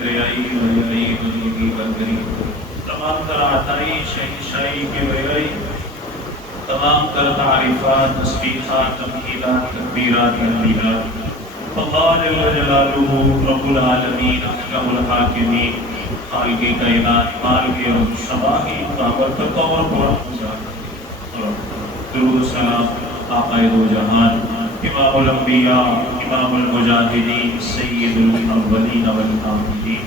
کبریائی وجلائی بزرگی برتری تمام تر عطائی شہنشائی کبریائی تمام تر تعریفات تسبیحات تمہیدات تکبیرات تحلیلات اللہ جل جلالہ رب العالمین احکم الحاکمین خالق کائنات مالک السماء بابرکت اور درود و سلام آقا دو جہان امام الانبیاء امام المجاہدین سید الاولین والآخرین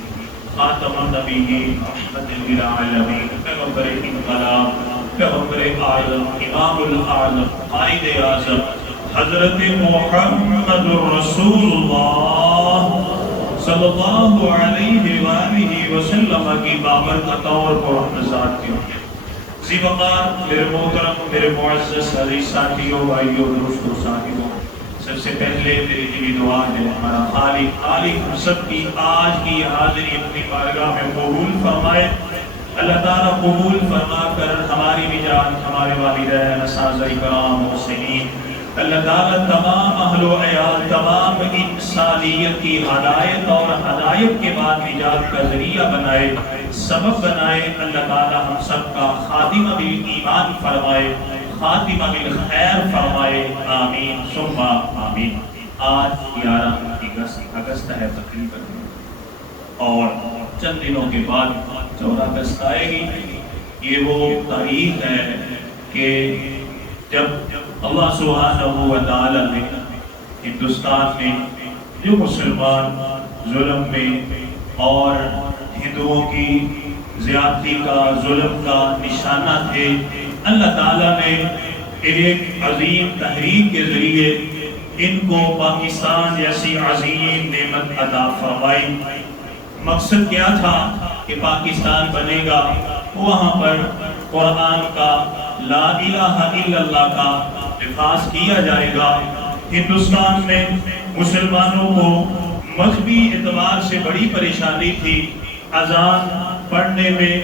خاتم النبیین رحمت للعالمین پیغمبر انقلاب پیغمبر اعظم امام الاعظم قائد اعظم حضرت محمد رسول اللہ صلی اللہ علیہ وآلہ وسلم کی بابرکت اور رحمت کی زی وقار میرے محترم میرے معزز عزیز ساتھیوں بھائیوں دوستوں صاحبوں سب سے پہلے میری دلی دعا ہے ہمارا خالق ہم سب کی آج کی حاضری اپنی بارگاہ میں قبول فرمائے اللہ تعالیٰ قبول فرما کر ہماری بھی جان ہمارے والدین اساتذہ کرام محسنین اللہ تعالیٰ تمام اہل و عیال تمام انسانیت کی ہدایت اور ہدایت کے بعد نجات کا ذریعہ بنائے سبب بنائے اللہ تعالیٰ ہم سب کا خاتمہ بالایمان فرمائے خاتمہ بالخیر فرمائے آمین ثم آمین آج 11 اگست ہے تقریباً اور چند دنوں کے بعد 14 اگست آئے گی یہ وہ تاریخ ہے کہ جب اللہ سبحانہ و تعالی نے ہندوستان میں جو مسلمان ظلم میں اور ہندوؤں کی زیادتی کا ظلم کا نشانہ تھے اللہ تعالیٰ نے ایک عظیم تحریک کے ذریعے ان کو پاکستان جیسی عظیم نعمت عطا فرمائی مقصد کیا تھا کہ پاکستان بنے گا وہاں پر قرآن کا لا الہ الا اللہ کا نفاذ کیا جائے گا ہندوستان میں مسلمانوں کو مذہبی اعتبار سے بڑی پریشانی تھی اذان پڑھنے میں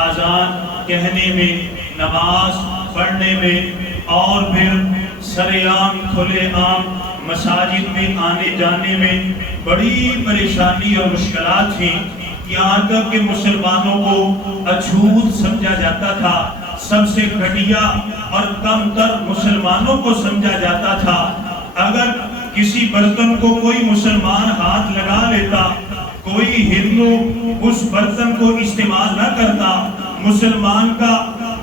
اذان کہنے میں نماز پڑھنے میں اور پھر سرعام کھلے عام مساجد میں آنے جانے میں بڑی پریشانی اور مشکلات تھیں یہاں تک کہ مسلمانوں کو اچھوت سمجھا جاتا تھا سب سے گھٹیا اور کم تر مسلمانوں کو سمجھا جاتا تھا اگر کسی برتن کو کوئی مسلمان ہاتھ لگا لیتا کوئی ہندو اس برتن کو استعمال نہ کرتا مسلمان کا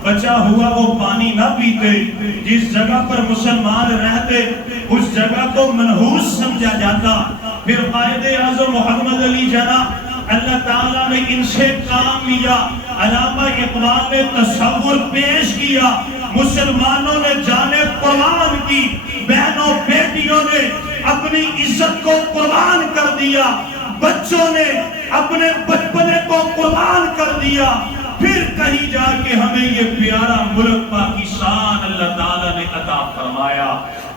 بچا ہوا وہ پانی نہ پیتے جس جگہ پر مسلمان رہتے اس جگہ کو منحوس سمجھا جاتا پھر قائد اعظم محمد علی جناح اللہ تعالیٰ نے ان سے کام لیا علامہ اقبال نے تصور پیش کیا مسلمانوں نے جانیں قربان کی بہنوں بیٹیوں نے اپنی عزت کو قربان کر دیا بچوں نے اپنے بچپنے کو قربان کر دیا پھر کہیں جا کے ہمیں یہ پیارا ملک پاکستان اللہ تعالیٰ نے عطا فرمایا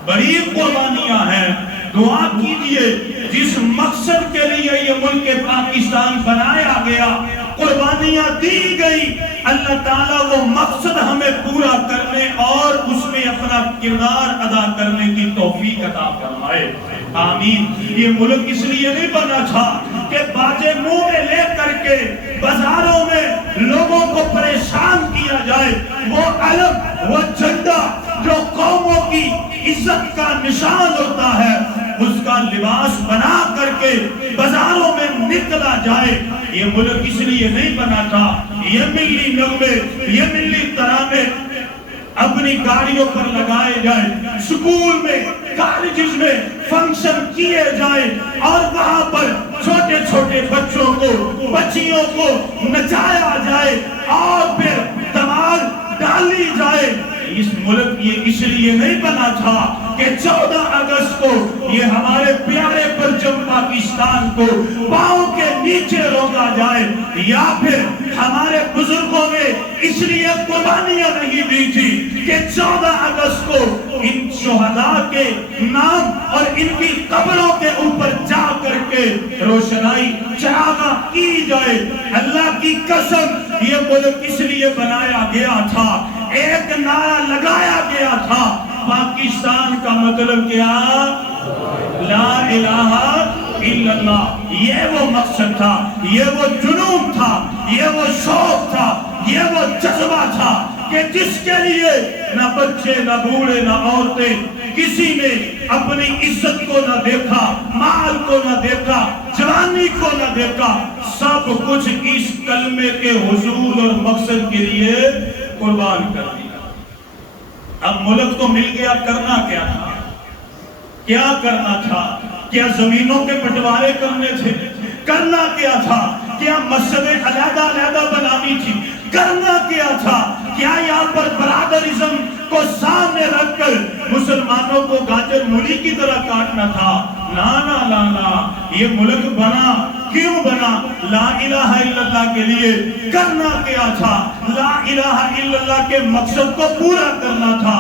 بڑی قربانیاں ہیں دعا کیجئے جس مقصد کے لیے یہ ملک پاکستان بنایا گیا قربانیاں دی گئی اللہ تعالیٰ وہ مقصد ہمیں پورا کرنے اور اس میں اپنا کردار ادا کرنے کی توفیق عطا فرمائے آمین یہ ملک اس لیے نہیں بنا تھا کہ باجے منہ میں لے کر کے بازاروں میں لوگوں کو پریشان کیا جائے وہ علم وہ جھنڈا جو قوموں کی عزت کا نشان ہوتا ہے اس کا لباس بنا کر کے بازاروں میں نکلا جائے یہ ملک اس لیے نہیں بنا تھا یہ ملی نغمے یہ ملی ترانے اپنی گاڑیوں پر لگائے جائیں سکول میں کالجز میں فنکشن کیے جائیں اور وہاں پر چھوٹے چھوٹے بچوں کو بچیوں کو نچایا جائے اور پھر دماغ ڈالی جائے اس ملک یہ اس لیے نہیں بنا تھا کہ 14 اگست کو یہ ہمارے پیارے پرچم پاکستان کو پاؤں کے نیچے روکا جائے یا پھر ہمارے بزرگوں نے اس لیے قربانیاں نہیں دی تھی کہ 14 اگست کو ان شہداء کے نام اور ان کی قبروں کے اوپر جا کر کے روشنائی چراغاں کی جائے اللہ کی قسم یہ ملک اس لیے بنایا گیا تھا ایک نعرہ لگایا گیا تھا پاکستان کا مطلب کیا لا الہ الا اللہ، یہ وہ مقصد تھا، یہ وہ جنون تھا، یہ وہ شوق تھا، یہ وہ جذبہ تھا کہ جس کے لیے نہ بچے نہ بوڑھے نہ عورتیں کسی نے اپنی عزت کو نہ دیکھا، مال کو نہ دیکھا، جوانی کو نہ دیکھا، سب کچھ اس کلمے کے حصول اور مقصد کے لیے قربان کر دیا۔ اب ملک تو مل گیا، کرنا کیا تھا؟ کیا کرنا تھا؟ کیا زمینوں کے بٹوارے کرنے تھے؟ کرنا کیا تھا؟ کیا مسجدیں علیحدہ علیحدہ بنانی تھی؟ کرنا کیا تھا؟ کیا یہاں پر برادرزم کو سامنے رکھ کر مسلمانوں کو گاجر مولی کی طرح کاٹنا تھا؟ نا نا نا نا، یہ ملک بنا کیوں بنا؟ لا الہ الا اللہ کے لیے۔ کرنا کیا تھا؟ لا الہ الا اللہ کے مقصد کو پورا کرنا تھا۔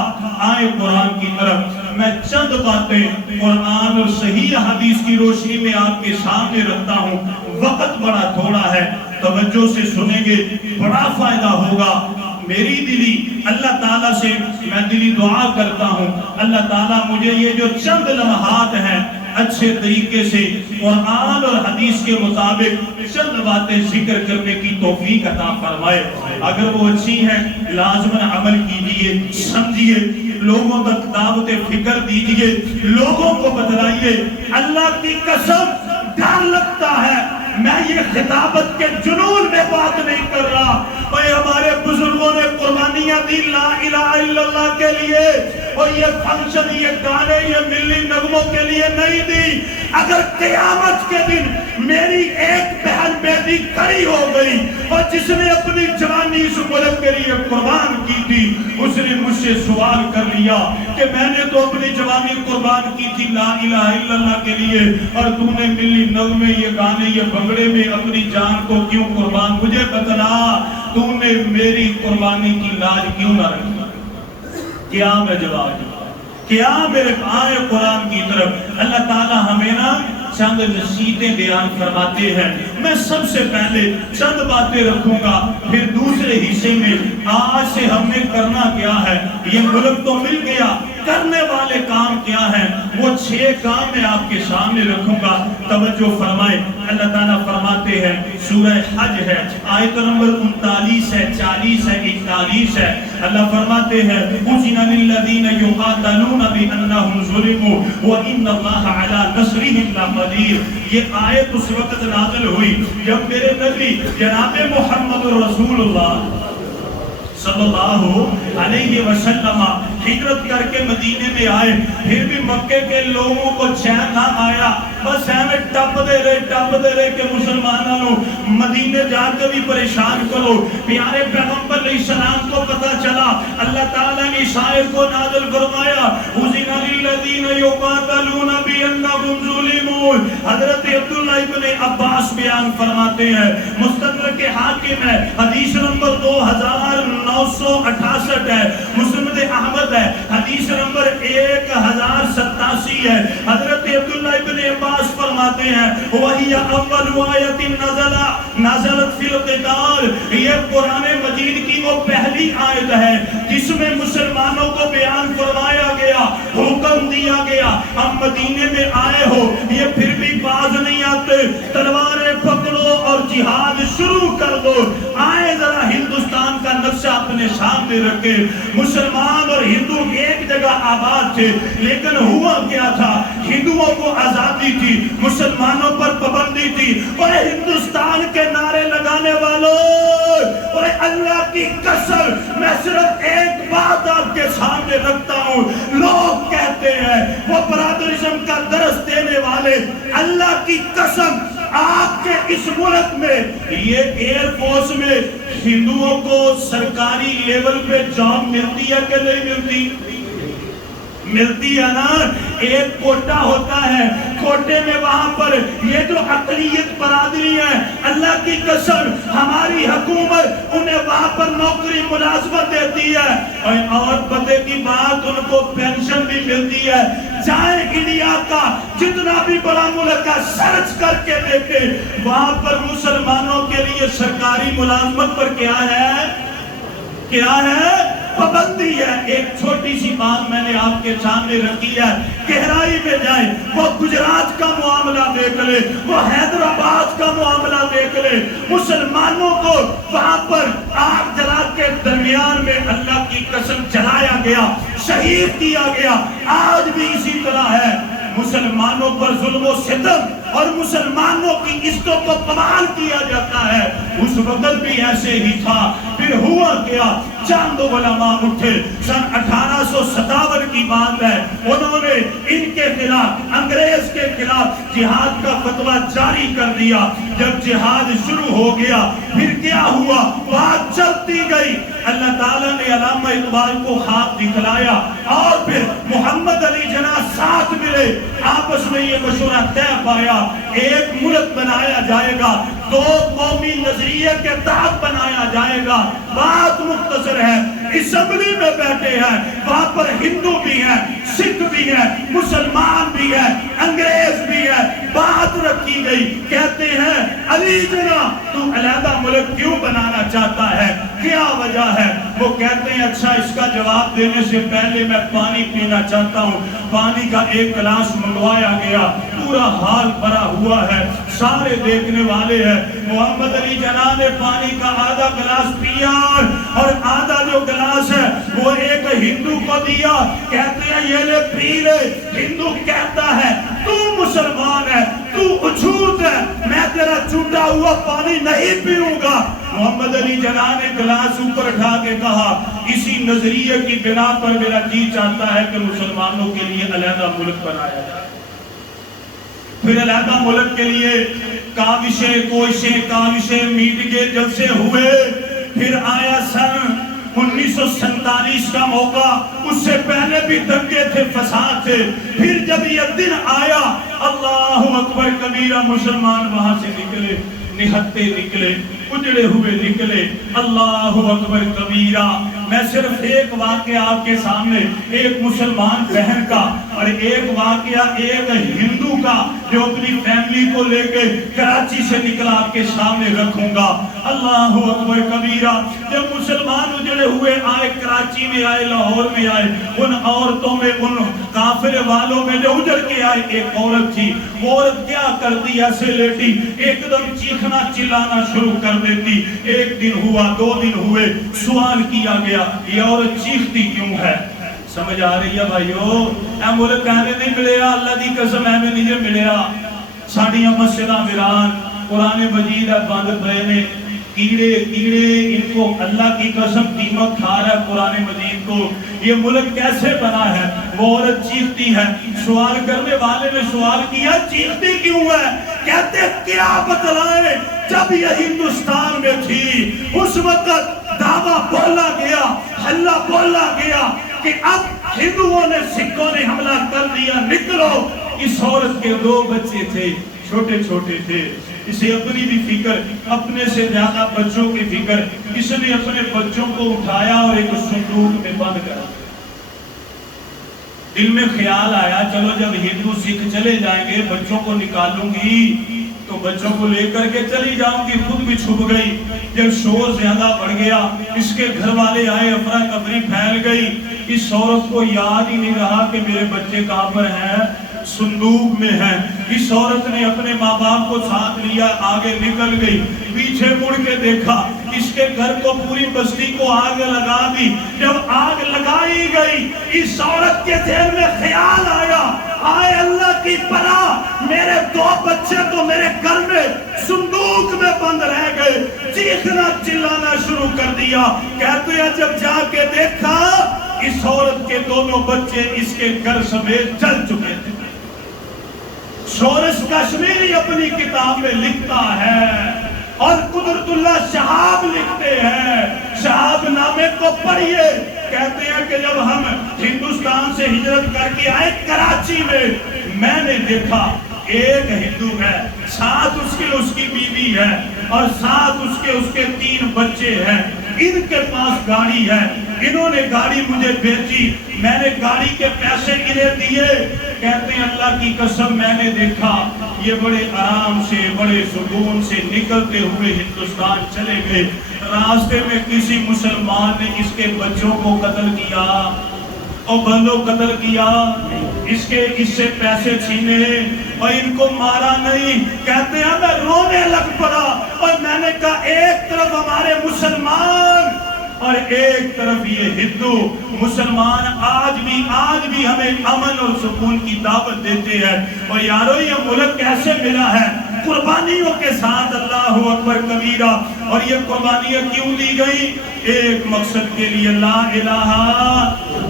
آئے قرآن کی طرف، میں چند باتیں قرآن اور صحیح حدیث کی روشنی میں آپ کے سامنے رکھتا ہوں۔ وقت بڑا تھوڑا ہے، توجہ سے سنیں گے، بڑا فائدہ ہوگا۔ میری دلی اللہ تعالیٰ سے میں دلی دعا کرتا ہوں، اللہ تعالیٰ مجھے یہ جو چند لمحات ہیں اچھے طریقے سے قرآن اور حدیث کے مطابق چند باتیں ذکر کرنے کی توفیق عطا فرمائے۔ اگر وہ اچھی ہیں لازماً عمل کیجئے، سمجھیے، لوگوں تک دعوت فکر دیجئے، لوگوں کو بتلائیے۔ اللہ کی قسم ڈر لگتا ہے، میں یہ خطابت کے جنون میں بات نہیں کر رہا، اور ہمارے بزرگوں نے قربانیاں دی لا الہ الا اللہ کے لیے، اور یہ فنکشن، یہ گانے، یہ ملی نغموں کے لیے نہیں دی۔ اگر قیامت کے دن میری ایک بہن بیٹی کھڑی ہو گئی اور جس نے اپنی جوانی اس ملک کے لیے قربان کی تھی، اس نے مجھ سے سوال کر لیا کہ میں نے تو اپنی جوانی قربان کی تھی لا الہ الا اللہ کے لیے، اور تو نے ملی نغمے، یہ گانے، یہ بھنگڑے میں اپنی جان کو کیوں قربان؟ مجھے بتلا، تو نے میری قربانی کی لاج کیوں نہ رکھی؟ کیا میں جواب دوں؟ کیا میرے آئے قرآن کی طرف؟ اللہ تعالیٰ ہمیں نا چند نصیحتیں بیان فرماتے ہیں۔ میں سب سے پہلے چند باتیں رکھوں گا، پھر دوسرے حصے میں آج سے ہم نے کرنا کیا ہے۔ یہ ملک تو مل گیا، کرنے والے کام کیا ہیں؟ وہ 6 کام میں آپ کے سامنے رکھوں گا، توجہ فرمائیں۔ اللہ تعالیٰ فرماتے ہیں، سورہ حج ہے، آیت نمبر 39 ہے، 40 ہے، 41 ہے۔ اللہ فرماتے ہیں، اُذِنَ لِلَّذِينَ يُقَاتَلُونَ بِأَنَّهُمْ ظُلِمُوا وَإِنَّ اللَّهَ عَلَى نَصْرِهِمْ لَقَدِيرٌ۔ یہ آیت اس وقت نازل ہوئی جب میرے نبی جناب محمد رسول اللہ صلی اللہ علیہ وسلم ہجرت کر کے مدینے میں آئے، پھر بھی مکے کے لوگوں کو چین نہ آیا، بس ہمیں ٹپ دے رہے کہ مسلمانوں مدینے جا کے بھی پریشان کرو۔ پیارے پیغمبر علیہ السلام کو پتا چلا، اللہ تعالیٰ نے اس آیت کو نازل فرمایا، اُذِنَ لِلَّذِينَ يُقَاتَلُونَ بِأَنَّهُمْ ظُلِمُوا۔ حضرت عبداللہ ابن عباس بیان فرماتے ہیں، مستدرک حاکم ہے، حدیث نمبر 2968 ہے، مسند احمد ہے، حدیث نمبر 1087 ہے۔ حضرت عبداللہ ابن عباس فرماتے ہیں، وَهِيَ أَوَّلُ آیَةٍ نَزَلَتْ فِي الْقِتَالِ۔ یہ قرآن مجید کی وہ پہلی آیت ہے جس میں مسلمانوں کو بیان فرمایا گیا، حکم دیا گیا، ہم مدینے میں آئے ہو، یہ پھر بھی باز نہیں آتے، تلواریں پکڑو اور جہاد شروع کر دو۔ آئے ذرا ہندوستان کا نقشہ اپنے سامنے رکھے۔ مسلمان اور ہندو ایک جگہ آباد تھے، لیکن ہوا کیا تھا؟ ہندوؤں کو آزادی تھی، مسلمانوں پر پابندی تھی۔ اور ہندوستان کے نعرے لگانے والوں، اور اللہ کی قسم میں صرف ایک بات آپ کے سامنے رکھتا ہوں، لوگ کہتے ہیں وہ برادرزم کا درس دینے والے، اللہ کی قسم آپ کے اس ملک میں یہ ایئر فورس میں ہندوؤں کو سرکاری لیول پہ جاب ملتی ہے کہ نہیں ملتی؟ ملتی ہے نا، ایک کوٹا ہوتا ہے، کوٹے میں وہاں پر یہ جو اقلیت برادری ہے، اللہ کی قسم ہماری حکومت انہیں وہاں پر نوکری ملازمت دیتی ہے، اور پتے کی بات ان کو پینشن بھی ملتی ہے۔ جائیں انڈیا کا جتنا بھی بڑا ملک ہے، سرچ کر کے دیکھیں، وہاں پر مسلمانوں کے لیے سرکاری ملازمت پر کیا ہے؟ کیا ہے؟ پابندی ہے. ایک چھوٹی سی بات میں نے آپ کے سامنے رکھی ہے, گہرائی میں جائیں. وہ گجرات کا معاملہ دیکھ لے, وہ حیدرآباد کا معاملہ دیکھ لے. مسلمانوں کو وہاں پر آگ جلا کے درمیان میں اللہ کی قسم جلایا گیا, شہید کیا گیا. آج بھی اسی طرح ہے. مسلمانوں پر ظلم و ستم اور مسلمانوں کی عزتوں کو پامال کیا جاتا ہے. اس وقت بھی ایسے ہی تھا. پھر ہوا کیا, چند علماء اٹھے. سن 1857 کی بات ہے. انہوں نے ان کے خلاف, انگریز کے خلاف جہاد کا فتویٰ جاری کر دیا. جب جہاد شروع ہو گیا پھر کیا ہوا, بات چلتی گئی. اللہ تعالیٰ نے علامہ اقبال کو خواب دکھلایا اور پھر محمد علی جناح ساتھ ملے. آپس میں یہ مشورہ طے پایا, ایک ملک بنایا جائے گا, دو قومی نظریے کے تحت بنایا جائے گا. بات مختصر ہے, اسمبلی میں بیٹھے ہیں, وہاں پر ہندو بھی ہیں, سکھ بھی ہیں, مسلمان بھی ہیں, انگریز بھی ہیں. بات رکھی گئی. کہتے ہیں علی جناح تو علیحدہ ملک کیوں بنانا چاہتا ہے, کیا وجہ ہے؟ وہ کہتے ہیں اچھا اس کا جواب دینے سے پہلے میں پانی پینا چاہتا ہوں. پانی کا ایک گلاس منگوایا گیا, پورا حال بھرا ہوا ہے, سارے دیکھنے والے ہیں. محمد علی جناح نے پانی کا آدھا گلاس پیا اور آدھا جو گلاس ہے وہ ایک ہندو کو دیا. کہتے ہیں یہ لے پی لے. ہندو کہتا ہے تو مسلمان ہے, تو اچھوت ہے, میں تیرا چوٹا ہوا پانی نہیں پیوں گا. محمد علی جناح نے گلاس اوپر اٹھا کے کہا اسی نظریے کی بنا پر میرا جی چاہتا ہے کہ مسلمانوں کے لیے علیحدہ ملک بنایا جائے. پھر علیحدہ ملک کے لیے کاوشیں کوششیں کاوشیں میٹنگیں جلسے ہوئے. پھر آیا سن 1947 کا موقع, اس سے پہلے بھی دنگے تھے, فساد تھے. پھر جب یہ دن آیا, اللہ اکبر کبیرہ, مسلمان وہاں سے نکلے, نہتے نکلے, اجڑے ہوئے نکلے. اللہ اکبر کبیرہ. میں صرف ایک واقعہ آپ کے سامنے, ایک مسلمان بہن کا اور ایک واقعہ ایک ہندو کا جو اپنی فیملی کو لے کے کراچی سے نکلا آپ کے سامنے رکھوں گا. اللہ اکبر کبیرہ. جب مسلمان اجڑے ہوئے آئے, کراچی میں آئے, لاہور میں آئے, ان عورتوں میں, ان قافلے والوں میں جو اجڑ کے آئے ایک عورت تھی. عورت کیا کرتی, ایسے لیٹی, ایک دم چیخنا چلانا شروع کر دیتی. ایک دن ہوا, 2 دن ہوئے, سوال کیا گیا یہ عورت چیختی کیوں ہے. سمجھ آ رہی ہے بھائیو, اے ملک ایویں نہیں ملیا, اللہ دی قسم ایویں نہیں ملیا. ساڈیاں مسجداں ویران, قرآن مجید بند پئے نے, کیڑے ان کو اللہ کی قسم دیمک کھا رہا ہے قرآن مجید کو. یہ ملک کیسے بنا ہے؟ وہ عورت چیختی ہے. سوال کرنے والے نے سوال کیا چیختی کیوں ہے؟ کہتے کیا بتلائیں, جب یہ ہندوستان میں تھی اس وقت دعویٰ بولا گیا, حلہ بولا گیا کہ اب ہندوؤں نے, سکھوں نے حملہ کر دیا, نکلو. اس عورت کے 2 بچے تھے, چھوٹے چھوٹے تھے. اسے اپنی بھی فکر, اپنے سے زیادہ بچوں کی فکر. اس نے اپنے بچوں کو اٹھایا اور ایک صندوق میں بند کر. دل میں خیال آیا چلو جب ہندو سکھ چلے جائیں گے بچوں کو نکالوں گی تو بچوں کو لے کر کے چلی جاؤں گی. خود بھی چھپ گئی. جب شور زیادہ بڑھ گیا, اس کے گھر والے آئے, افراتفری پھیل گئی. اس عورت کو یاد ہی نہیں رہا کہ میرے بچے کہاں پر ہیں, صندوق میں ہیں. اس عورت نے اپنے ماں باپ کو ساتھ لیا, آگے نکل گئی. پیچھے مڑ کے دیکھا, اس کے گھر کو, پوری بستی کو آگ لگا دی. جب آگ لگائی گئی اس عورت کے ذہن میں خیال آیا, آئے اللہ کی پناہ, میرے 2 بچے تو میرے گھر میں صندوق میں بند رہ گئے. چیخنا چلانا شروع کر دیا. کہتے ہیں جب جا کے دیکھا اس عورت کے 2 بچے اس کے گھر سمیت جل چکے تھے. شورش کشمیری اپنی کتاب میں لکھتا ہے اور قدرت اللہ شہاب لکھتے ہیں. شہاب نامے کو پڑھیے. کہتے ہیں کہ جب ہم ہندوستان سے ہجرت کر کے آئے کراچی میں نے دیکھا ایک ہندو ہے, ساتھ اس کی بیوی ہے اور ساتھ اس کے 3 بچے ہیں. ان کے پاس گاڑی ہے, انہوں نے گاڑی مجھے بھیجی, میں نے گاڑی کے پیسے انہیں دیے. کہتے ہیں اللہ کی قسم میں نے دیکھا یہ بڑے آرام سے بڑے سکون سے نکلتے ہوئے ہندوستان چلے گئے. راستے میں کسی مسلمان نے اس کے بچوں کو قتل کیا اور بندوں قتل کیا, اس سے پیسے چھینے اور ان کو مارا نہیں. کہتے ہیں میں رونے لگ پڑا اور میں نے کہا ایک طرف ہمارے مسلمان اور ایک طرف یہ ہندو. مسلمان آج بھی ہمیں امن اور سکون کی دعوت دیتے ہیں. اور یارو یہ ملک کیسے ملا ہے؟ قربانیوں کے ساتھ. اللہ اکبر کبیرہ. اور یہ قربانیاں کیوں دی گئی؟ ایک مقصد کے لیے, لا الہ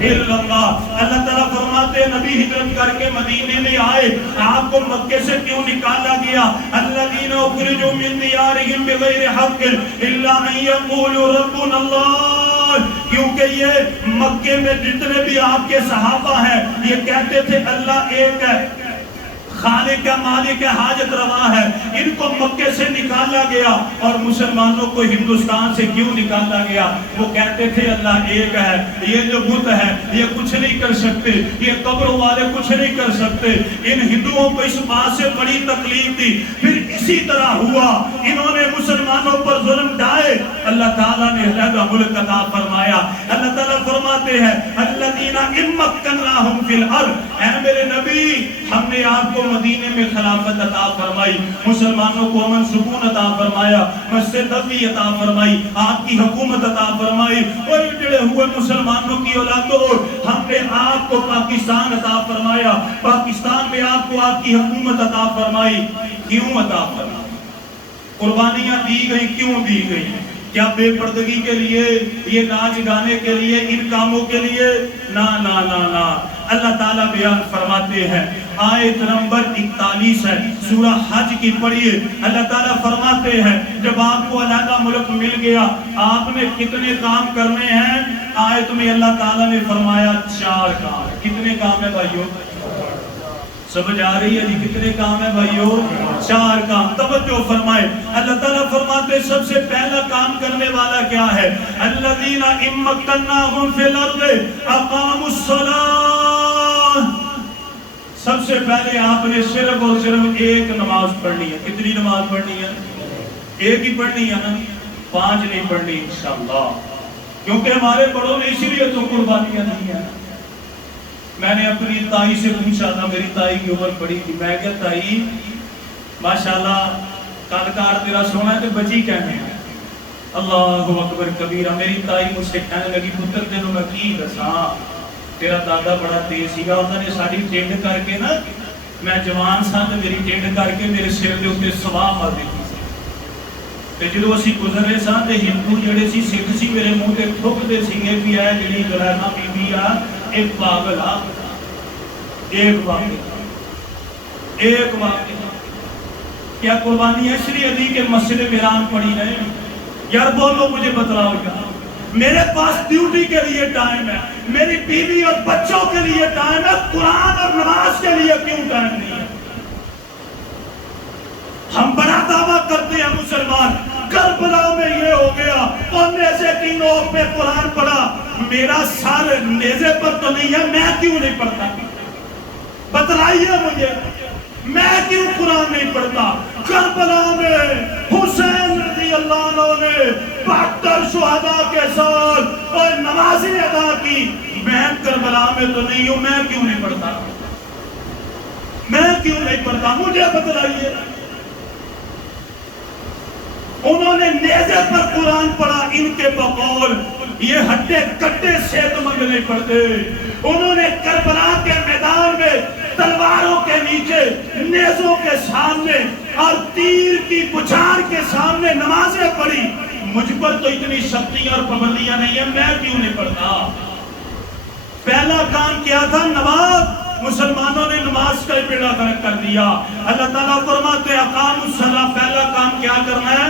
الا اللہ. اللہ تعالیٰ فرماتے ہیں نبی ہجرت کر کے مدینے میں آئے, آپ کو مکے سے کیوں نکالا گیا؟ الذین اخرجوا من دیارہم بغیر حق الا ان یقولوا ربنا اللہ. کیونکہ یہ مکے میں جتنے بھی آپ کے صحابہ ہیں یہ کہتے تھے اللہ ایک ہے, خالق ہے, مالک ہے, حاجت روا ہے. ان کو مکے سے نکالا گیا. اور مسلمانوں کو ہندوستان سے کیوں نکالا گیا؟ وہ کہتے تھے اللہ ایک ہے, یہ جو بت ہے یہ کچھ نہیں کر سکتے, یہ قبروں والے کچھ نہیں کر سکتے. ان ہندوؤں کو اس بات سے بڑی تکلیف تھی. پھر اسی طرح ہوا, انہوں نے مسلمانوں پر ظلم ڈھائے, اللہ تعالیٰ نے علیحدہ ملک عطا فرمایا. اللہ تعالیٰ فرماتے ہیں الذین ان مکناہم فی الارض, اے میرے نبی ہم نے آپ کو مدینے میں خلافت عطا فرمائی, مسلمانوں کو امن سکون عطا فرمایا, مسجد نبوی عطا فرمائی, آپ کی حکومت عطا فرمائی. اور جڑے ہوئے مسلمانوں کی اولادوں ہم نے آپ کو پاکستان عطا فرمایا, پاکستان میں آپ کو آپ کی حکومت عطا فرمائی. کیوں عطا فرمائی؟ قربانیاں دی گئی, کیوں دی گئی؟ کیا بے پردگی کے لیے, یہ ناچ گانے کے لیے, ان کاموں کے لیے؟ نا نا نا نا. اللہ تعالیٰ بیان فرماتے ہیں, آیت نمبر 41 ہے, سورہ حج کی پڑھیے. اللہ تعالیٰ فرماتے ہیں جب آپ کو علیحدہ ملک مل گیا آپ نے کتنے کام کرنے ہیں؟ آیت میں اللہ تعالیٰ نے فرمایا 4 کام. کتنے کام ہے بھائیو؟ سمجھ آ رہی ہے جی؟ کتنے کام ہے بھائیو؟ 4 کام. توجہ فرمائے, اللہ تعالیٰ فرماتے سب سے پہلا کام کرنے والا کیا ہے؟ الذین ان مکناہم فی الارض اقاموا الصلاۃ. سب سے پہلے آپ نے صرف اور صرف ایک نماز پڑھنی ہے. کتنی نماز پڑھنی ہے؟ ایک ہی پڑھنی ہے نا, 5 نہیں پڑھنی انشاءاللہ. کیونکہ ہمارے بڑوں نے اسی لیے تو قربانیاں دی ہیں. میں نے اپنی تائی سے پوچھا تھا, میری تائی کی عمر بڑی تھی, میں کہا تائی ماشاءاللہ کارکار تیرا سونا ہے تو بچی کہنے ہیں. اللہ اکبر کبیرہ. میری تائی مجھ سے کہنے لگی پتر تینوں میں کی دساں, تیرا دادا بڑا تیز سیگا, انہوں نے ساری ٹینڈ کر کے نا, میں جوان سا تو میری ٹینڈ کر کے میرے سر دے اوپر سواہ مار دیتی سی. تے جدوں اسی گزر رہے ساں تے ہندو جڑے سی سکھ سی میرے منہ تے ٹھوکدے سیگے بھی ہے جڑی گلانا بی بی آ ایک پاگل آ, ایک واقعہ. کیا قربانی ہے شری علی کے مسجد میران پڑی رہے؟ یار بولو مجھے بتلاؤ کیا؟ میرے پاس ڈیوٹی کے لیے ٹائم ہے, میری بیوی اور بچوں کے لیے ٹائم ہے, قرآن اور نماز کے لیے کیوں ٹائم نہیں ہے؟ ہم بڑا دعویٰ کرتے ہیں مسلمان, کربلا میں یہ ہو گیا اور نیزے کی نوک پہ قرآن پڑھا. میرا سر نیزے پر تو نہیں ہے, میں کیوں نہیں پڑھتا؟ بتلائیے مجھے, میں کیوں قرآن نہیں پڑھتا؟ کربلا میں حسین رضی اللہ عنہ نے 72 شہداء کے ساتھ اور نمازیں ادا کی. میں کربلا میں تو نہیں ہوں, میں کیوں نہیں پڑھتا؟ میں کیوں نہیں پڑھتا؟ مجھے بتلائیے. انہوں نے نیزے پر قرآن پڑھا, ان کے بقول یہ ہڈے کٹے صحت مند نہیں پڑھتے. انہوں نے کربلا کے میدان میں تلواروں کے نیچے, نیزوں کے سامنے اور تیر کی بچھاڑ کے سامنے نمازیں پڑھی. مجھ پر تو اتنی سختیاں اور پابندیاں نہیں ہیں, میں کیوں نہیں پڑھتا؟ پہلا کام کیا تھا؟ نماز. مسلمانوں نے نماز کا بیڑا غرق کر دیا. اللہ تعالیٰ فرماتے اقاموا الصلاۃ, پہلا کام کیا کرنا ہے؟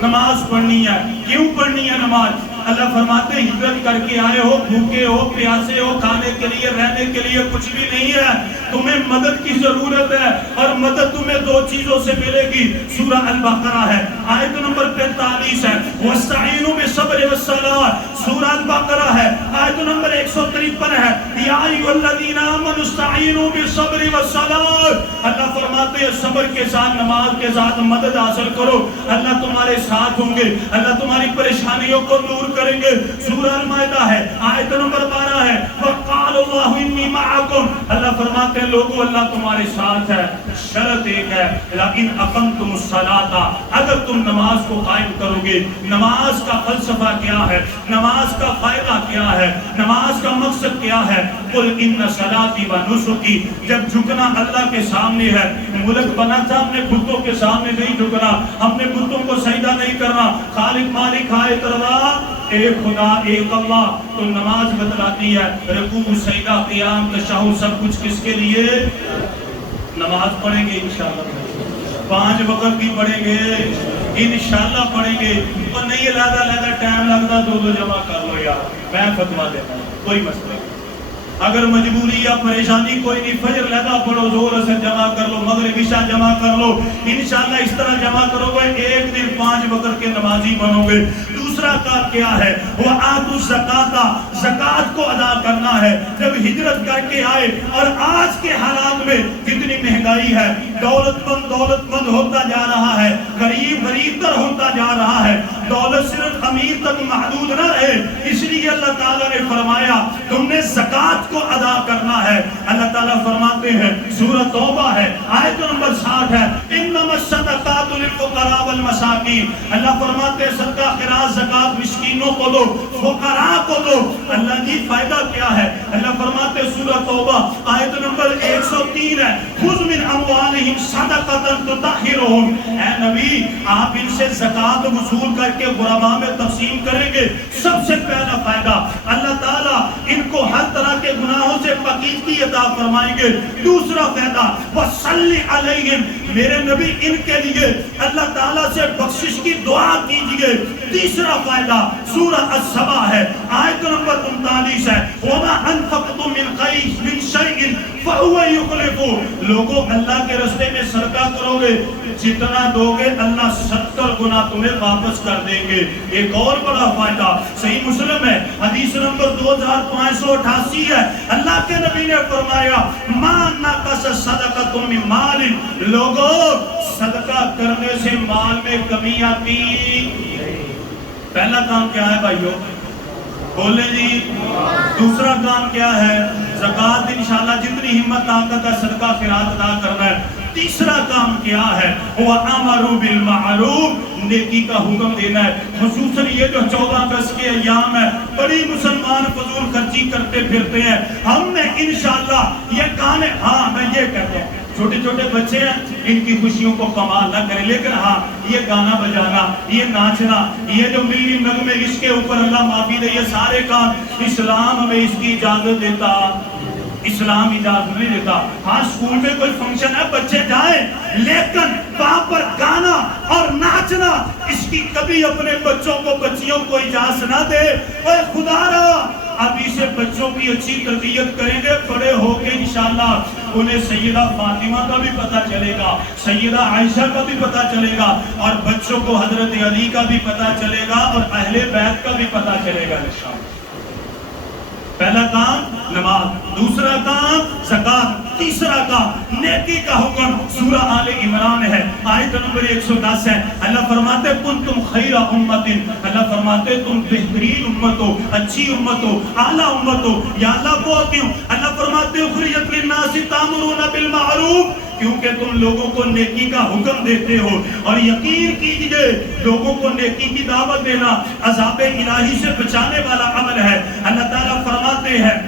نماز پڑھنی ہے. کیوں پڑھنی ہے نماز؟ اللہ فرماتے ہجرت کر کے آئے ہو, بھوکے ہو, پیاسے ہو, کھانے کے لیے رہنے کے لیے کچھ بھی نہیں ہے, تمہیں مدد کی ضرورت ہے اور مدد تمہیں دو چیزوں سے ملے گی. سورہ البقرہ ہے, آیت نمبر 45 ہے, وَاسْتَعِینُوا بِالصَّبْرِ وَالصَّلَاةِ. سورہ البقرہ ہے, آیت نمبر 153 ہے, یا ایھا الذین آمنوا استعینوا بالصبر والصلاۃ. اللہ فرماتے ہیں صبر کے ساتھ, نماز کے ساتھ مدد حاصل کرو, اللہ تمہارے ساتھ ہوں گے, اللہ تمہاری پریشانیوں کو دور کریں گے. سورہ المائدہ ہے, آیت نمبر 12 ہے, وَقَالَ اللَّهُ إِنِّی مَعَکُمْ. اللہ فرماتے ہیں لوگوں اللہ تمہارے ساتھ ہے, شرط ایک ہے, لَئِنْ أَقَمْتُمُ الصَّلَاةَ. اگر تم نماز کو قائم کرو گے. نماز کا فلسفہ کیا ہے, نماز کا فائدہ کیا ہے, نماز کا مقصد کیا ہے؟ قُلْ إِنَّ صَلَاتِي وَنُسُكِي. جب جھکنا اللہ کے سامنے ہے, ملک بنا تھا ہم نے بتوں کے سامنے نہیں جھکنا, ہم نے بتوں کو سجدہ نہیں کرنا. خالق مالک ہائے تروا ایک خدا ایک اللہ. تو نماز بتلاتی ہے رکوع سجدہ قیام تشہد سب کچھ کس کے لیے؟ نماز پڑھیں گے انشاءاللہ, 5 وقت کی پڑھیں گے انشاءاللہ پڑھیں گے. اور نہیں علیحدہ ٹائم لگتا دو جمع کر لو یار, میں فتویٰ دیتا ہوں, کوئی مسئلہ نہیں. اگر مجبوری یا پریشانی کوئی نہیں, فجر علیحدہ پڑھو, زور اثر جمع کر لو, مغرب عشاء جمع کر لو, انشاءاللہ اس طرح جمع کرو گے ایک دن 5 وقت کے نمازی بنو گے. دوسرا کام کیا ہے؟ وَآتُوا الزَّکَاةَ. زکوٰۃ کو ادا کرنا ہے. جب ہجرت کر کے آئے اور آج کے حالات میں کتنی مہنگائی ہے, دولت مند ہوتا جا رہا ہے, غریب تر ہوتا جا رہا ہے, دولت صرف امیر تک محدود نہ رہے. اس لیے اللہ تعالیٰ نے فرمایا تم نے زکوٰۃ کو ادا کرنا ہے. اللہ تعالیٰ فرماتے ہیں سورہ توبہ ہے, آیت نمبر 60 ہے, انما الصدقات للفقراء والمساکین. اللہ فرماتے ہیں صدقہ خیرات زکوٰۃ مسکینوں کو دو, فقراء کو دو. اللہ جی فائدہ کیا ہے؟ اللہ فرماتے ہیں سورہ توبہ آیت نمبر 103 ہے, خذ من اموالہم صدقۃ تطہرہم. اے نبی آپ ان سے زکوٰۃ وصول کر کے غرباء میں تقسیم کریں گے. سب سے پہلا فائدہ اللہ تعالیٰ ان کو ہر طرح کے گناہوں سے پاکیزگی عطا فرمائیں گے. دوسرا فائدہ وصلی علیہم, میرے نبی ان کے لیے اللہ تعالیٰ سے بخشش کی دعا کیجئے. تیسرا فائدہ سورہ السبا ہے, آیت نمبر 39 ہے, وما انفقتم من شیء فهو یخلفہ. لوگوں اللہ کے راستے میں صدقہ کرو گے, جتنا دو گے اللہ 70 گنا تمہیں واپس کر دیں گے. ایک اور بڑا فائدہ صحیح مسلم ہے, حدیث نمبر 2588 ہے, اللہ کے نبی نے فرمایا ما نقص صدقۃ من مال. لوگوں صدقہ کرنے سے مال میں کمی آتی. پہلا کام کیا ہے بھائیو؟ بولے جی. دوسرا کام کیا ہے؟ زکوٰۃ انشاءاللہ جتنی ہمت طاقت ہے صدقہ خیرات ادا کرنا ہے. تیسرا کام کیا ہے؟ وَأَمَرُوا بِالْمَعْرُوفِ, نیکی کا حکم دینا ہے. خصوصاً یہ جو 14 اگست کے ایام ہے, بڑی مسلمان فضول خرچی کرتے پھرتے ہیں. ہم نے انشاءاللہ یہ گانے, ہاں میں یہ کہتا ہوں چھوٹے چھوٹے بچے ہیں ان کی خوشیوں کو کمال نہ کریں, لیکن ہاں یہ گانا بجانا, یہ ناچنا, یہ جو ملی نغمے اس کے اوپر اللہ معافی دے, یہ سارے کام اسلام ہمیں اس کی اجازت دیتا, اسلام اجازت نہیں دیتا. ہاں اسکول میں کوئی فنکشن ہے بچے جائیں, لیکن وہاں پر گانا اور ناچنا اس کی کبھی اپنے بچوں کو بچیوں کو اجازت نہ دے. اے خدا را ابھی سے بچوں کی اچھی تربیت کریں گے, بڑے ہو کے انشاءاللہ انہیں سیدہ فاطمہ کا بھی پتہ چلے گا, سیدہ عائشہ کا بھی پتہ چلے گا, اور بچوں کو حضرت علی کا بھی پتہ چلے گا, اور اہل بیت کا بھی پتہ چلے گا انشاءاللہ. پہلا کام نماز, دوسرا کام زکوٰۃ, تیسرا کام نیکی کا حکم. سورہ آل عمران ہے, آیت نمبر 110 ہے. اللہ فرماتے کنتم خیر امت, اللہ فرماتے تم بہترین امت ہو, اچھی امت ہو, اعلیٰ امت ہو. یا اللہ وہ کیوں؟ اللہ فرماتے اخرجت للناس تأمرون بالمعروف, کیونکہ تم لوگوں کو نیکی کا حکم دیتے ہو. اور یقین کیجئے لوگوں کو نیکی کی دعوت دینا عذاب الہی سے بچانے والا عمل ہے. اللہ تعالیٰ فرماتے ہیں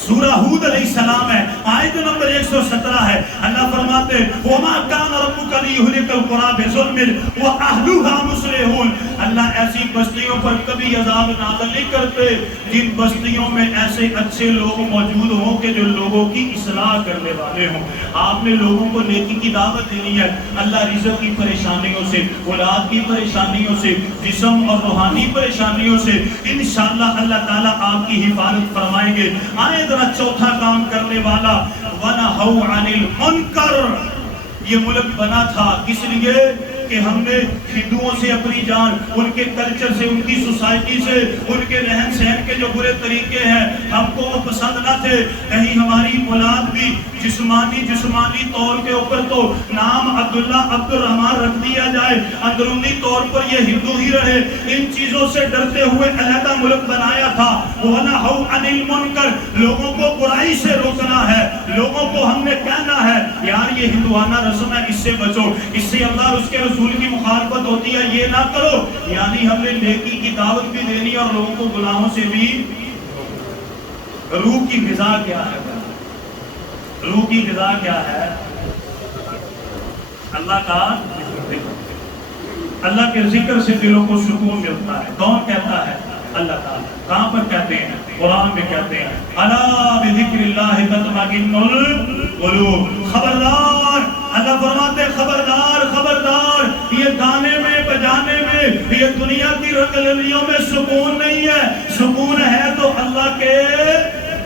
سورہ ہود علیہ السلام ہے, آیت نمبر 117 ہے. اللہ فرماتے وَمَا كَانَ رَبُّكَ لیہلک القری بظلم واہلھا مصلحون، اللہ ایسی بستیوں پر کبھی عذاب نازل نہیں کرتے جن بستیوں میں ایسے اچھے لوگ موجود ہوں کہ جو لوگوں کی اصلاح کرنے والے ہوں۔ آپ نے لوگوں کو نیکی کی دعوت دینی ہے، اللہ رزق کی پریشانیوں سے، اولاد کی پریشانیوں سے، جسم اور روحانی پریشانیوں سے انشاءاللہ اللہ تعالیٰ آپ کی حفاظت فرمائیں گے۔ آئے ذرا چوتھا کام کرنے والا، وَنَهَوْا عَنِ الْمُنْكَرِ۔ یہ ملک بنا تھا کس لیے کہ ہم نے ہندوؤں سے اپنی جان، ان کے کلچر سے، ان کی سوسائٹی سے، ان کے رہن سہن کے جو برے طریقے ہیں ہم کو وہ پسند نہ تھے، کہیں ہماری اولاد بھی جسمانی طور کے اوپر تو نام عبداللہ عبد الرحمن رکھ دیا جائے، اندرونی طور پر یہ ہندو ہی رہے۔ ان چیزوں سے ڈرتے ہوئے علیحدہ ملک بنایا تھا۔ وَنَهَوْا عَنِ الْمُنْكَرِ، لوگوں کو برائی سے روکنا ہے، لوگوں کو ہم نے کہنا ہے یار یہ ہندوانہ رسم ہے، اس سے بچو، اس سے اللہ اور اس کے رسول کی مخالفت ہوتی ہے، یہ نہ کرو۔ یعنی ہم نے نیکی کی دعوت بھی دینی اور لوگوں کو گناہوں سے بھی۔ روح کی غذا کیا ہے؟ روح کی غذا کیا ہے؟ اللہ کا ذکر۔ اللہ کے ذکر سے دلوں کو سکون ملتا ہے۔ کون کہتا ہے؟ اللہ تعالیٰ۔ کہاں پر کہتے ہیں؟ قرآن میں کہتے ہیں الا بذکر اللہ تطمئن القلوب۔ خبردار، اللہ فرماتے خبردار خبردار، یہ گانے میں بجانے میں، یہ دنیا کی رنگلیوں میں سکون نہیں ہے، سکون ہے تو اللہ کے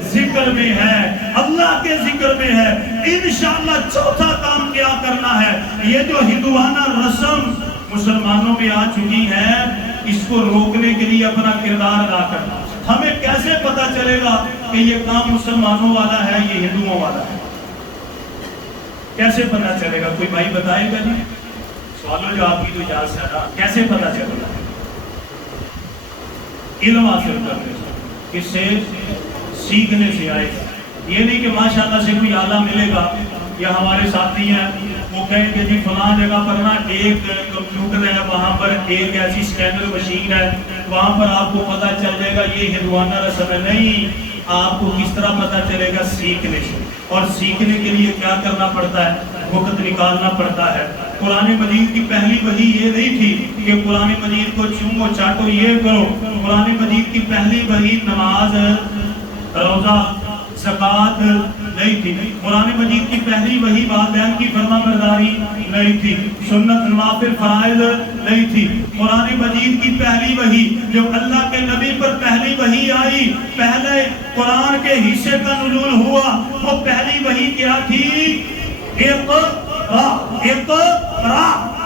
ذکر میں ہے، اللہ کے ذکر میں ہے۔ انشاءاللہ چوتھا کام کیا کرنا ہے؟ یہ جو ہندوانہ رسم مسلمانوں میں آ چکی ہے، اس کو روکنے کے لیے اپنا کردار ادا کرنا۔ ہمیں کیسے پتا چلے گا کہ یہ کام مسلمانوں والا ہے، یہ ہندوؤں والا ہے؟ کیسے پتا چلے گا؟ کوئی بھائی بتائے گا؟ نہیں، سوالوں جواب کی تو اجازت ہے نا۔ کیسے پتا چلے گا؟ علم حاصل کرنے سے، کس سے؟ سیکھنے سے آئے گا۔ یہ نہیں کہ ماشاءاللہ سے کوئی آلہ ملے گا یا ہمارے ساتھی ہیں وہ کہیں کہ جی فلاں جگہ پر نا ایک کمپیوٹر ہے، وہاں پر ایک ایسی سکینر مشین ہے، وہاں پر آپ کو پتہ چل جائے گا یہ ہندوانہ رسم ہے۔ نہیں، آپ کو کس طرح پتہ چلے گا؟ سیکھنے سے۔ اور سیکھنے کے لیے کیا کرنا پڑتا ہے؟ وقت نکالنا پڑتا ہے۔ قرآن مجید کی پہلی وحی یہ نہیں تھی کہ قرآن مجید کو چومو چاٹو یہ کرو۔ قرآن مجید کی پہلی وحی نماز، روزہ، زکوٰۃ نہیں تھی۔ قرآن مجید کی پہلی وحی والدین کی فرما برداری نہیں تھی، سنت نوافل فرائض نہیں تھی۔ قرآن مجید کی پہلی وحی جو اللہ کے نبی پر پہلی وحی آئی، پہلے قرآن کے حصے کا نزول ہوا، وہ پہلی وحی کیا تھی؟ اقرا،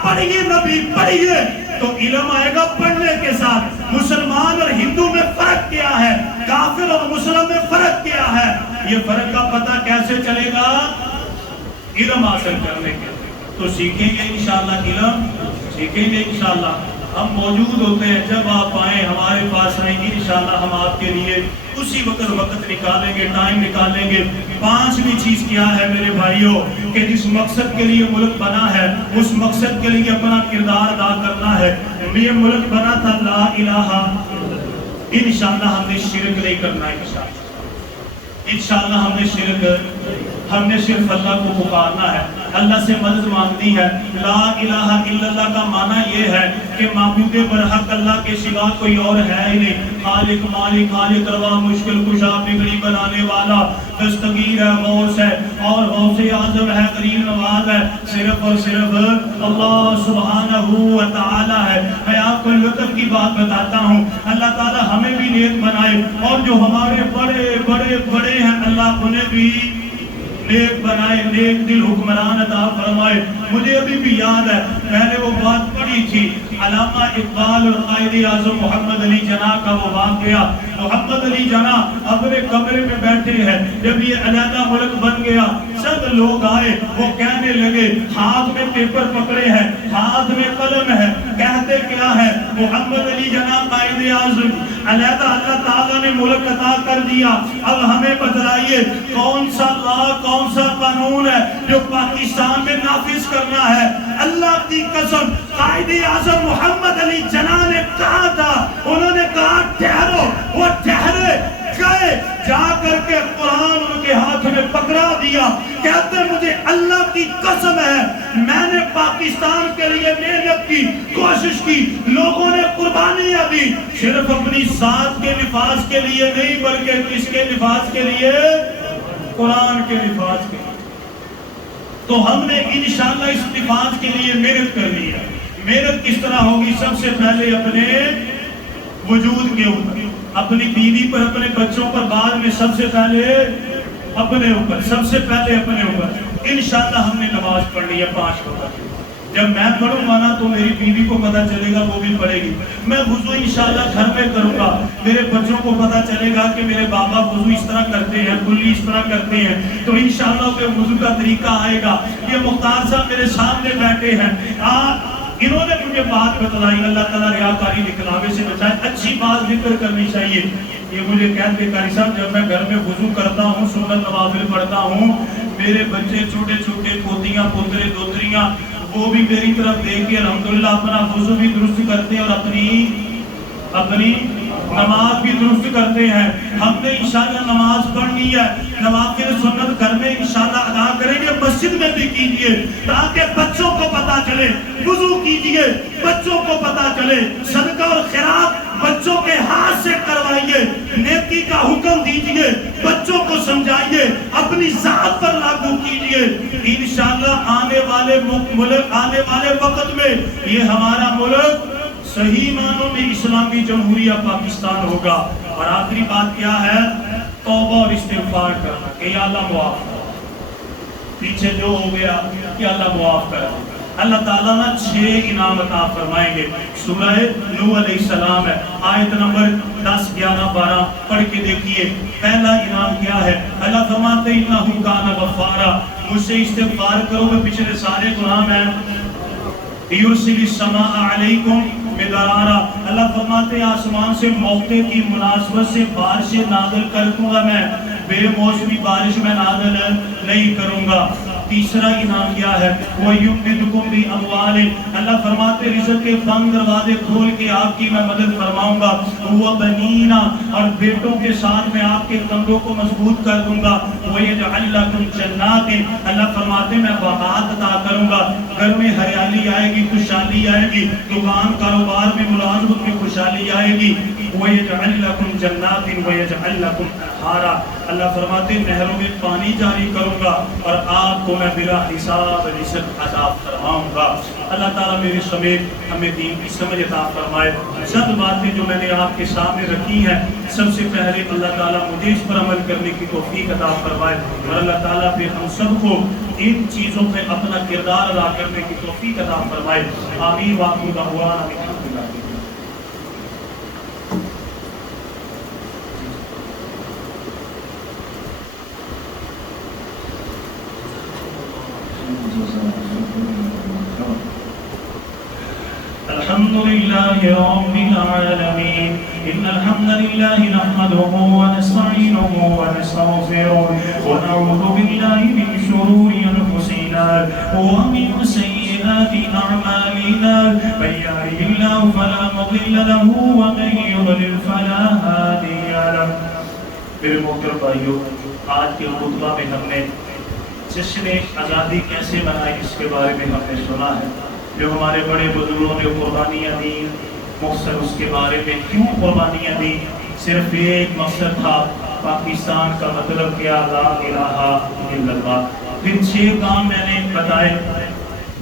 پڑھیے نبی پڑھیے، تو علم آئے گا پڑھنے کے ساتھ۔ مسلمان اور ہندو میں فرق کیا ہے؟ کافر اور مسلم میں فرق کیا ہے؟ یہ فرق کا پتہ کیسے چلے گا؟ علم حاصل کرنے کے۔ تو سیکھیں گے انشاءاللہ، علم سیکھیں گے انشاءاللہ۔ ہم موجود ہوتے ہیں، جب آپ آئیں ہمارے پاس آئیں گے انشاءاللہ ہم آپ کے لیے اسی وقت نکالیں گے، ٹائم نکالیں گے۔ پانچویں چیز کیا ہے میرے بھائیوں کہ جس مقصد کے لیے ملک بنا ہے اس مقصد کے لیے اپنا کردار ادا کرنا ہے۔ یہ ملک بنا تھا لا الہ، انشاءاللہ ہم نے شرک نہیں کرنا، انشاءاللہ ہم نے صرف اللہ کو پکارنا ہے، اللہ سے مدد مانگنی ہے۔ لا الہ الا اللہ کا معنی یہ ہے کہ معبود برحق اللہ کے سوا کوئی اور ہے ہی نہیں۔ خالق مالک خالق روا مشکل کشا بگڑی بنانے والا دستگیر ہے، غوث ہے اور غوث اعظم ہے، غریب نواز ہے، صرف اور صرف اللہ سبحانہ و تعالی ہے۔ میں آپ کو لطف کی بات بتاتا ہوں، اللہ تعالی ہمیں بھی نیک بنائے اور جو ہمارے بڑے بڑے بڑے ہیں اللہ انہیں بھی نیک بنائے، نیک دل حکمران عطا فرمائے۔ مجھے ابھی بھی یاد ہے میں نے وہ بات پڑھی تھی، علامہ اقبال اور قائد اعظم محمد علی جناح کا وہ واقعہ۔ محمد علی جناح اپنے کمرے میں بیٹھے ہیں، جب یہ علیحدہ ملک بن گیا سب لوگ آئے، وہ کہنے لگے، ہاتھ میں پیپر پکڑے ہیں، ہاتھ میں قلم ہے، کہتے کیا ہے؟ محمد علی جناح قائد اعظم، علیحدہ اللہ تعالیٰ نے ملک عطا کر دیا، اب ہمیں بتلائیے کون سا لا، کون سا قانون ہے جو پاکستان میں نافذ کرنا ہے؟ اللہ کی قسم قائد اعظم محمد علی جناح نے کہا تھا، انہوں نے کہا ٹھہرو، وہ ٹھہرے، گئے، جا کر کے قرآن ان کے ہاتھ میں پکڑا دیا، کہتے مجھے اللہ کی قسم ہے میں نے پاکستان کے لیے محنت کی، کوشش کی، لوگوں نے قربانیاں دی، صرف اپنی ذات کے لفاظ کے لیے نہیں بلکہ کس کے لفاظ کے لیے؟ قرآن کے لفاظ کے لیے۔ تو ہم نے انشاءاللہ اس لفاظ کے لیے محنت کرنی ہے۔ محنت کس طرح ہوگی؟ سب سے پہلے اپنے وجود کے اوپر، اپنی بیوی پر، اپنے بچوں پر، بعد میں سب سے پہلے اپنے اوپر، سب سے پہلے اپنے اوپر۔ انشاءاللہ ہم نے نماز پڑھنی ہے 5 وقت۔ جب میں پڑھوں گا نا تو میری بیوی کو پتہ چلے گا، وہ بھی پڑھے گی۔ میں وضو انشاءاللہ گھر میں کروں گا، میرے بچوں کو پتہ چلے گا کہ میرے بابا وضو اس طرح کرتے ہیں، کلی اس طرح کرتے ہیں، تو انشاءاللہ کہ وضو کا طریقہ آئے گا۔ یہ مختار صاحب میرے سامنے بیٹھے ہیں، انہوں نے مجھے بات بتلائی، اللہ تعالیٰ ریاکاری دکھلاوے سے بچائے، اچھی بات ذکر کرنی چاہیے۔ یہ مجھے کہتے قاری صاحب جب میں گھر میں وضو کرتا ہوں، سنت نوافل پڑھتا ہوں، میرے بچے چھوٹے چھوٹے پوتیاں پوترے دوتریاں وہ بھی میری طرف دیکھ کے الحمدللہ اپنا وضو بھی درست کرتے ہیں اور اپنی نماز بھی درست کرتے ہیں۔ ہم نے انشاءاللہ نماز پڑھنی ہے، نوافل سنت گھر میں انشاءاللہ ادا کریں گے، مسجد میں بھی کیجئے تاکہ بچوں کو پتہ چلے، وضو کیجئے، بچوں کو پتہ چلے، صدقہ اور خیرات بچوں کے ہاتھ سے کروائیے، نیکی کا حکم دیجئے، بچوں کو سمجھائیے، اپنی ذات پر لاگو کیجئے۔ انشاءاللہ آنے والے ملک، آنے والے وقت میں یہ ہمارا ملک صحیح معنوں میں اسلامی جمہوریہ پاکستان ہوگا۔ اور آخری بات کیا ہے؟ توبہ اور استغفار کرنا کہ یا اللہ معاف کر، پیچھے جو ہو گیا کہ اللہ معاف کر۔ اللہ تعالیٰ نہ 6 انعام عطا فرمائیں گے۔ سورہ نوح علیہ السلام ہے، آیت نمبر 10، 11، 12 پڑھ کے دیکھیے۔ پہلا انعام کیا ہے؟ اللہ فرماتے انہ کان غفارا، مجھ سے استغفار کرو گے پچھلے سارے گناہ میں یرسل السماء علیکم مدرارا، اللہ فرماتے آسمان سے موقع کی مناسبت سے بارشیں نازل کر دوں گا، میں بے موسمی بارش میں نازل نہیں کروں گا۔ تیسرا انعام کیا ہے؟ وَيُمْدِدُكُمْ بِأَمْوَالٍ، اللہ فرماتے رزق کے بند دروازے کھول کے آپ کی میں مدد فرماؤں گا۔ وَبَنِينَ، اور بیٹوں کے ساتھ میں آپ کے کندھوں کو مضبوط کر دوں گا۔ وَيَجْعَلْ لَكُمْ جَنَّاتٍ، اللہ فرماتے میں باغات عطا کروں گا، گھر میں ہریالی آئے گی، خوشحالی آئے گی، دکان کاروبار میں ملازمت میں خوشحالی آئے گی۔ وَيَجْعَلْ لَكُمْ جَنَّاتٍ وَيَجْعَلْ لَكُمْ أَنْهَارًا، اللہ فرماتے نہروں میں پانی جاری کروں گا اور آپ کو میں بلا حساب رزق عطا فرماؤں گا۔ اللہ تعالیٰ میرے سمیت ہمیں دین کی سمجھ عطا فرمائے۔ چند باتیں جو میں نے آپ کے سامنے رکھی ہیں، سب سے پہلے اللہ تعالیٰ مجھے اس پر عمل کرنے کی توفیق عطا فرمائے اور اللہ تعالیٰ پھر ہم سب کو ان چیزوں پہ اپنا کردار ادا کرنے کی توفیق عطا فرمائے۔ آمین وآخر دعوانا الحمدللہ۔ الحمد لله رب العالمين، إن الحمد لله نحمده ونستعينه ونستغفره ونعوذ بالله من شرور أنفسنا ومن سيئات أعمالنا، من يهده الله فلا مضل له ومن يضلل فلا هادي له۔ میرے محترم بھائیو، آج کے خطبہ میں ہم نے جشن آزادی کیسے منائی اس کے بارے میں ہم نے سنا ہے، جو ہمارے بڑے بزرگوں نے قربانیاں دی، مقصد اس کے بارے میں کیوں قربانیاں دی؟ صرف ایک مقصد تھا، پاکستان کا مطلب کیا؟ لا الہ الا اللہ۔ پھر 6 کام میں نے بتائے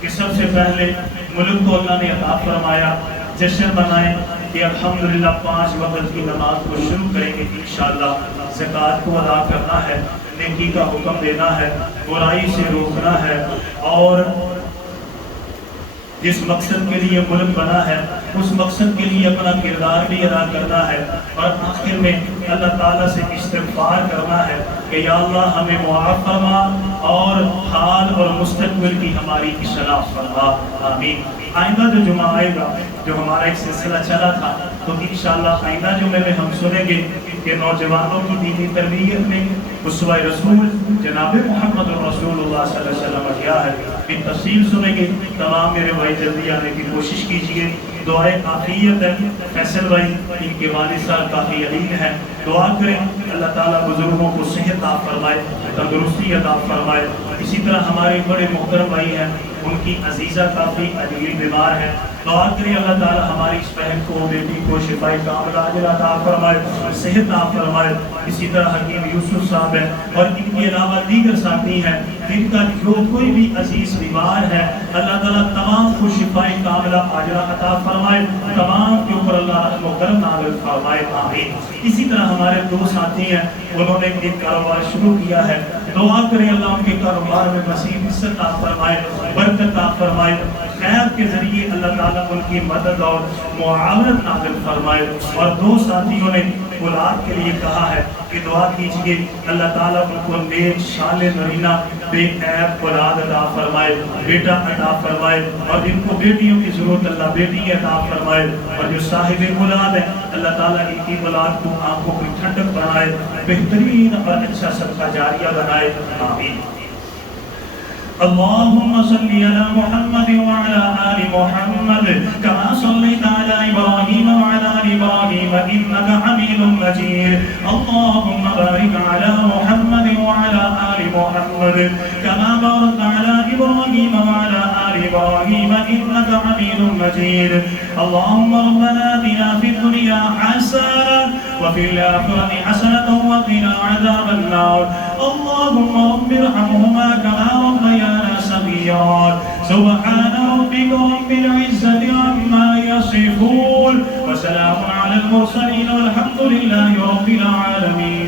کہ سب سے پہلے ملک کو اللہ نے عطا فرمایا، جشن منائیں کہ الحمدللہ 5 وقت کی نماز کو شروع کریں گے انشاءاللہ، زکوٰۃ کو ادا کرنا ہے، نیکی کا حکم دینا ہے، برائی سے روکنا ہے، اور جس مقصد کے لیے ملک بنا ہے اس مقصد کے لیے اپنا کردار بھی ادا کرنا ہے، اور آخر میں اللہ تعالیٰ سے استغفار کرنا ہے کہ یا اللہ ہمیں معاف فرما اور حال اور مستقبل کی ہماری اصلاح فرما، آمین۔ آئندہ جو جمعہ آئے گا، جو ہمارا ایک سلسلہ چلا تھا، تو انشاءاللہ آئندہ جمعے میں ہم سنیں گے کہ نوجوانوں کی دینی تربیت میں اسوہ رسول جناب محمد رسول اللہ صلی اللہ علیہ وسلم کیا ہے، ان تفصیل سنیں گے۔ تمام میرے بھائی جلدی آنے کی کوشش کیجئے۔ دعائے کافیت ہے، فیصل بھائی ان کے والد صاحب کافی علیل ہیں، دعا کریں اللہ تعالیٰ بزرگوں کو صحت عطا فرمائے، تندرستی عطا فرمائے۔ اسی طرح ہمارے بڑے محترم بھائی ہیں، ان کی عزیزہ کافی علیل بیمار ہے، دعا کریں اللہ تعالی ہماری اس بہن کو، بیٹی کو شفاء کاملہ عاجل عطا فرمائے، صحت عطا فرمائے۔ اسی طرح حکیم یوسف صاحب ہیں اور ان کے علاوہ دیگر ساتھی ہیں جن کا جو کوئی بھی عزیز بیمار ہے، اللہ تعالیٰ تمام کو شفاء کاملہ عاجلہ عطا فرمائے، تمام کے اوپر اللہ رحم و کرم نازل فرمائے، آمین۔ اسی طرح ہمارے دو ساتھی ہیں، انہوں نے ایک کاروبار شروع کیا ہے، دعا کریں اللہ ان کے کاروبار میں مزید عزت عطا فرمائے، برکت عطا فرمائے، خیر کے ذریعے اللہ تعالیٰ ان کی مدد اور معاونت نازل فرمائے۔ اور دو ساتھیوں نے اولاد کے لیے کہا ہے کہ دعا کیجئے اللہ تعالیٰ ان کو نیک صالح نرینہ بے عیب اولاد عطا فرمائے، بیٹا عطا فرمائے، اور جن کو بیٹیوں کی ضرورت اللہ بیٹی عطا فرمائے، اور جو صاحب اولاد ہے اللہ تعالیٰ ان کی اولاد کو آنکھوں کی ٹھنڈک بنائے، بہترین اور اچھا صدقہ جاریہ بنائے، آمین۔ اللهم صل على محمد وعلى آل محمد كما صليت على إبراهيم وعلى آل إبراهيم إنك حميد مجيد اللهم بارك على محمد وعلى آل محمد كما باركت على إبراهيم وعلى آل إبراهيم إنك حميد مجيد اللهم ربنا آتنا في الدنيا حسنة وفي الآخرة حسنة وقنا عذاب النار اللهم رب ارحمهما كما ربيانا صغيرا سبحان ربك رب العزة عما يصفون وسلام على المرسلين والحمد لله رب العالمين